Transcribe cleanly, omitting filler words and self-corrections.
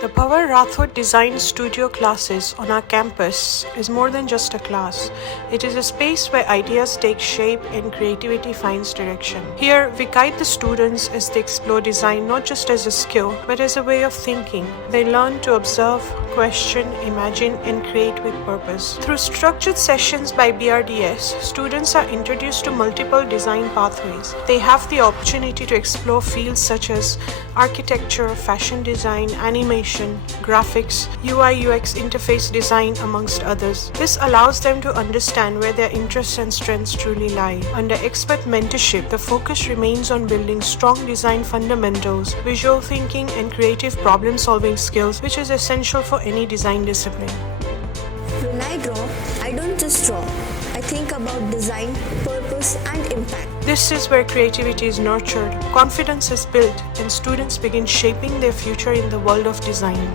The Power Rathod Design Studio classes on our campus is more than just a class. It is a space where ideas take shape and creativity finds direction. Here, we guide the students as they explore design not just as a skill, but as a way of thinking. They learn to observe, question, imagine, and create with purpose. Through structured sessions by BRDS, students are introduced to multiple design pathways. They have the opportunity to explore fields such as architecture, fashion design, animation, graphics, UI UX interface design, amongst others. This allows them to understand where their interests and strengths truly lie. Under expert mentorship, the focus remains on building strong design fundamentals, visual thinking, and creative problem-solving skills, which is essential for any design discipline. When I draw, I don't just draw. I think about design, purpose, and impact. This is where creativity is nurtured, confidence is built, and students begin shaping their future in the world of design.